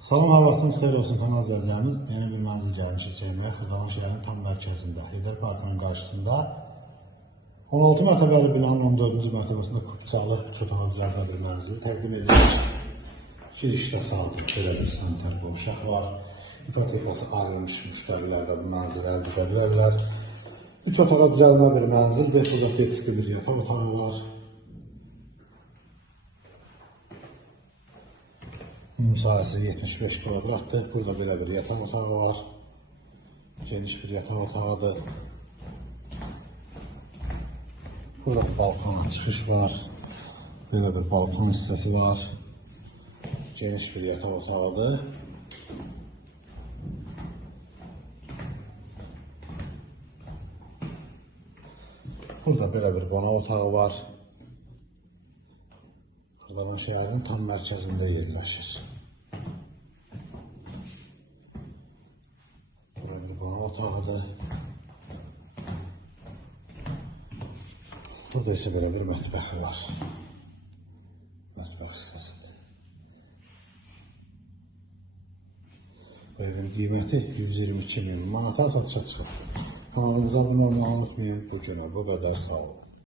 Salam, hər vaxtınız xeyir olsun kanal izləyicilərimiz. Yeni bir mənzil gəlmişik çəkməyə. Xırdalan şəhərin tam mərkəzində, Heydər Parkının qarşısında 16 mərtəbəli binanın 14-cü mərtəbəsində kupçalı çotağa düzəltmə bir mənzil təqdim edilir. Girişdə sağdır, belə bir sanitar qovşaq var. İpotekası ayrılmış müştərilər də bu mənzili əldə edə bilərlər. 3 otağa düzəlmə bir mənzildir. Burada petiski bir yataq otağı var. Müsahibəsi 75 kvadratdır. Burada belə bir yataq otağı var. Geniş bir yataq otağıdır. Burada balkona çıxış var. Belə bir balkon hissəsi var. Geniş bir yataq otağıdır. Burada belə bir qonaq otağı var. Xırdalan şəhərinin tam mərkəzində yerləşir. Belə bir qonaq otağıdır. Burada isə belə bir mətbəxi var. Mətbəx hissəsidir. Bu evin qiyməti 122.000 manata satışa çıxıb. Kanalımıza abunə olmayı unutmayın. Bu günə bu qədər, sağ olun.